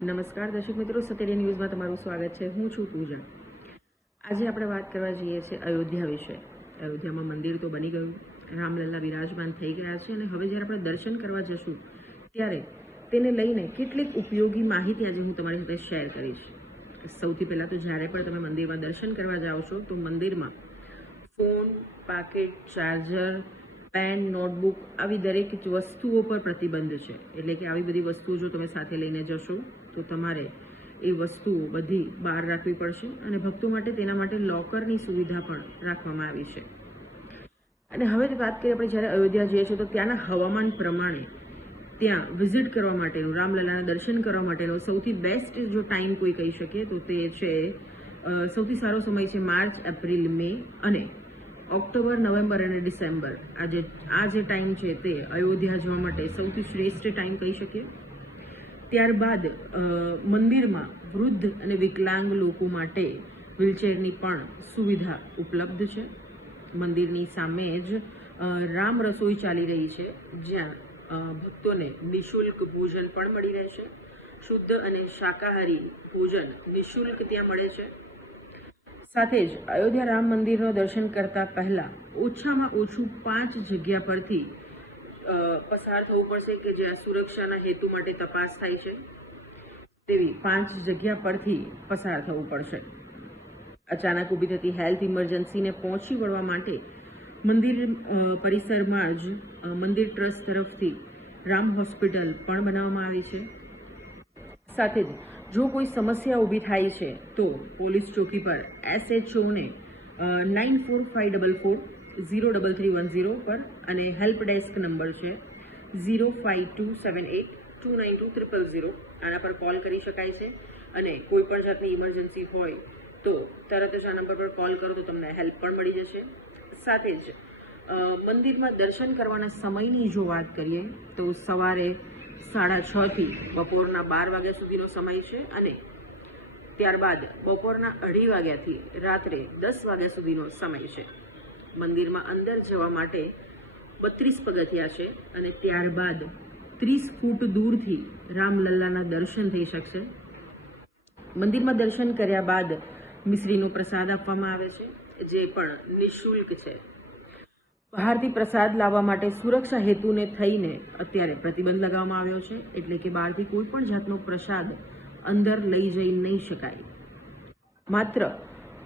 નમસ્કાર દર્શક મિત્રો સતેડિયા ન્યૂઝમાં તમારું સ્વાગત છે. હું છું પૂજા. આજે આપણે વાત કરવા જઈએ છીએ અયોધ્યા વિશે. અયોધ્યામાં મંદિર તો બની ગયું. રામલલ્લા બિરાજમાન થઈ ગયા છે અને હવે જ્યારે આપણે દર્શન કરવા જશું, ત્યારે તેને લઈને કેટલીક ઉપયોગી માહિતી આજે હું તમારી સાથે શેર કરીશ. સૌથી પહેલાં તો જ્યારે પણ તમે મંદિરમાં દર્શન કરવા જાઓ છો, તો મંદિરમાં phone, pocket, charger pen, notebook આવી દરેક વસ્તુઓ પર પ્રતિબંધ છે. એટલે કે આવી બધી વસ્તુઓ જો તમે સાથે લઈને જશો, તો તમારે એ વસ્તુઓ બધી બહાર રાખવી પડશે અને ભક્તો માટે તેના માટે લોકરની સુવિધા પણ રાખવામાં આવી છે. અને હવે વાત કરીએ આપણે જ્યારે અયોધ્યા જઈએ છીએ, તો ત્યાંના હવામાન પ્રમાણે ત્યાં વિઝિટ કરવા માટેનું, રામલલાના દર્શન કરવા માટેનો સૌથી બેસ્ટ જો ટાઈમ કોઈ કહી શકે તો તે છે સૌથી સારો સમય છે માર્ચ, એપ્રિલ, મે અને ઓક્ટોબર, નવેમ્બર અને ડિસેમ્બર. આ જે આ જે ટાઈમ છે તે અયોધ્યા જવા માટે સૌથી શ્રેષ્ઠ ટાઈમ કહી શકીએ. ત્યારબાદ મંદિરમાં વૃદ્ધ અને વિકલાંગ લોકો માટે વ્હીલચેરની પણ સુવિધા ઉપલબ્ધ છે. મંદિરની સામે જ રામ રસોઈ ચાલી રહી છે, જ્યાં ભક્તોને નિઃશુલ્ક ભોજન પણ મળી રહેશે. શુદ્ધ અને શાકાહારી ભોજન નિઃશુલ્ક ત્યાં મળે છે. સાથે જ અયોધ્યા રામ મંદિરનો દર્શન કરતા પહેલા ઓછામાં ઓછું પાંચ જગ્યા પરથી પસાર થવું પડશે કે જ્યાં સુરક્ષાના હેતુ માટે તપાસ થાય છે. તેવી પાંચ જગ્યા પરથી પસાર થવું પડશે. અચાનક ઊભી થતી હેલ્થ ઇમરજન્સીને પહોંચી વળવા માટે મંદિર પરિસરમાં જ મંદિર ટ્રસ્ટ તરફથી રામ હોસ્પિટલ પણ બનાવવામાં આવી છે. સાથે જ જો કોઈ સમસ્યા ઊભી થાય છે, તો પોલીસ ચોકી પર એસએચઓને nine four five double four zero double three one zero પર અને હેલ્પ ડેસ્ક નંબર છે zero five two seven eight two nine two triple zero આના પર કોલ કરી શકાય છે. અને કોઈ પણ જાતની ઇમરજન્સી હોય, તો તરત જ આ નંબર પર કોલ કરો તો તમને હેલ્પ પણ મળી જશે. સાથે જ મંદિરમાં દર્શન કરવાના સમયની જો વાત કરીએ, તો સવારે સાડા છ થી બપોરના બાર વાગ્યા સુધીનો સમય છે અને ત્યારબાદ બપોરના અઢી વાગ્યાથી રાત્રે દસ વાગ્યા સુધીનો સમય છે. મંદિરમાં અંદર જવા માટે બત્રીસ પગથિયા છે અને ત્યારબાદ ત્રીસ ફૂટ દૂરથી રામલલ્લાના દર્શન થઈ શકશે. મંદિરમાં દર્શન કર્યા બાદ મિશ્રીનો પ્રસાદ આપવામાં આવે છે, જે પણ નિઃશુલ્ક છે. બહારથી પ્રસાદ લાવવા માટે સુરક્ષા હેતુને થઈને અત્યારે પ્રતિબંધ લગાવવામાં આવ્યો છે. એટલે કે બહારથી કોઈ પણ જાતનો પ્રસાદ અંદર લઈ જઈ નહીં શકાય. માત્ર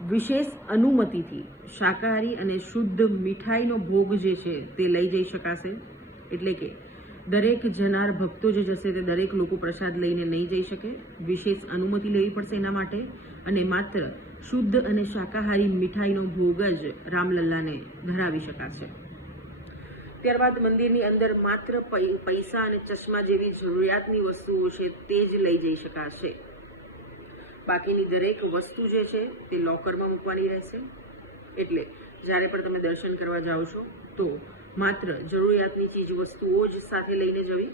વિશેષ અનુમતિથી શાકાહારી અને શુદ્ધ મીઠાઈનો ભોગ જે છે તે લઈ જઈ શકાશે. એટલે કે દરેક જનાર ભક્તો જે જશે તે દરેક લોકો પ્રસાદ લઈને નહીં જઈ શકે. વિશેષ અનુમતિ લેવી પડશે એના માટે. અને માત્ર શુદ્ધ અને શાકાહારી મીઠાઈનો ભોગ જ રામલલ્લાને ધરાવી શકાશે. ત્યારબાદ મંદિરની અંદર માત્ર પૈસા અને ચશ્મા જેવી જરૂરિયાતની વસ્તુઓ છે તે જ લઈ જઈ શકાશે. બાકીની દરેક વસ્તુ જે છે તે લોકરમાં મૂકવાની રહેશે. એટલે જ્યારે પણ તમે દર્શન કરવા જાઓ છો, તો માત્ર જરૂરિયાતની ચીજ વસ્તુઓ જ સાથે લઈને જવી.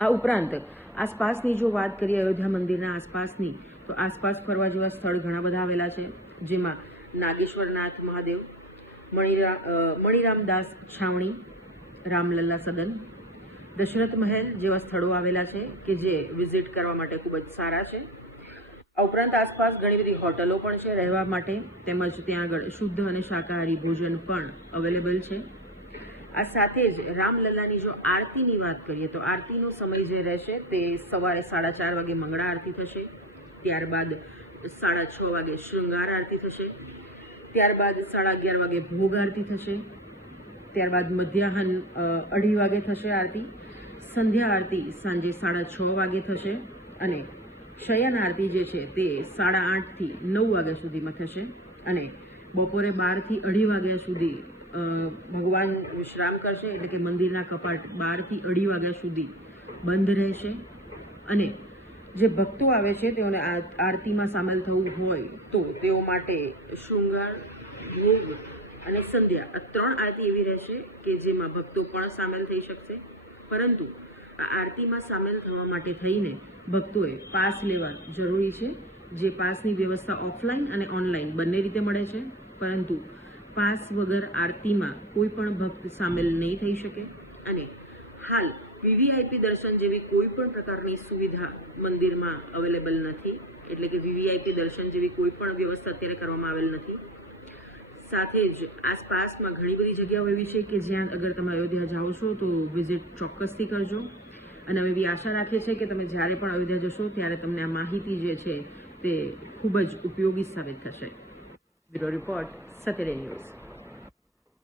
આ ઉપરાંત આસપાસની જો વાત કરીએ અયોધ્યા મંદિરના આસપાસની, તો આસપાસ ફરવા જેવા સ્થળ ઘણા બધા આવેલા છે, જેમાં નાગેશ્વરનાથ મહાદેવ, મણિરા મણિરામદાસ છાવણી, રામલલ્લા સદન, દશરથ મહેલ જેવા સ્થળો આવેલા છે કે જે વિઝિટ કરવા માટે ખૂબ જ સારા છે. આ ઉપરાંત આસપાસ ઘણી બધી હોટલો પણ છે રહેવા માટે, તેમજ ત્યાં આગળ શુદ્ધ અને શાકાહારી ભોજન પણ અવેલેબલ છે. આ સાથે જ રામલલ્લાની જો આરતીની વાત કરીએ, તો આરતીનો સમય જે રહેશે તે સવારે સાડા ચાર વાગે મંગળા આરતી થશે, ત્યારબાદ સાડા છ વાગે શૃંગાર આરતી થશે, ત્યારબાદ સાડા અગિયાર વાગે ભોગ આરતી થશે, ત્યારબાદ મધ્યાહન અઢી વાગે થશે આરતી, સંધ્યા આરતી સાંજે સાડા છ વાગે થશે અને શયન આરતી જે છે તે સાડા આઠથી નવ વાગ્યા સુધીમાં થશે અને બપોરે બારથી અઢી વાગ્યા સુધી ભગવાન વિશ્રામ કરશે એટલે કે મંદિરના કપાટ બારથી અઢી વાગ્યા સુધી બંધ રહેશે. અને જે ભક્તો આવે છે, તેઓને આરતીમાં સામેલ થવું હોય તો તેઓ માટે શૃંગાર, યોગ અને સંધ્યા આ ત્રણ આરતી એવી રહેશે કે જેમાં ભક્તો પણ સામેલ થઈ શકશે. પરંતુ આ આરતીમાં સામેલ થવા માટે થઈને ભક્તોએ પાસ લેવા જરૂરી છે. જે પાસની વ્યવસ્થા ઓફલાઈન અને ઓનલાઈન બંને રીતે મળે છે. પરંતુ પાસ વગર આરતીમાં કોઈ પણ ભક્ત સામેલ નહીં થઈ શકે અને હાલ વીવીઆઈપી દર્શન જેવી કોઈ પણ પ્રકારની સુવિધા મંદિરમાં અવેલેબલ નથી, એટલે કે વીવીઆઈપી દર્શન જેવી કોઈ પણ વ્યવસ્થા અત્યારે કરવામાં આવેલ નથી. સાથે જ આસપાસમાં ઘણી બધી જગ્યાઓ એવી છે કે જ્યાં અગર તમે અયોધ્યા જાઓ છો તો વિઝિટ ચોક્કસથી કરજો. અને અમે એવી આશા રાખીએ છીએ કે તમે જ્યારે પણ અયોધ્યા જશો ત્યારે તમને આ માહિતી જે છે તે ખૂબ જ ઉપયોગી સાબિત થશે. Bureau Report, Saturday News.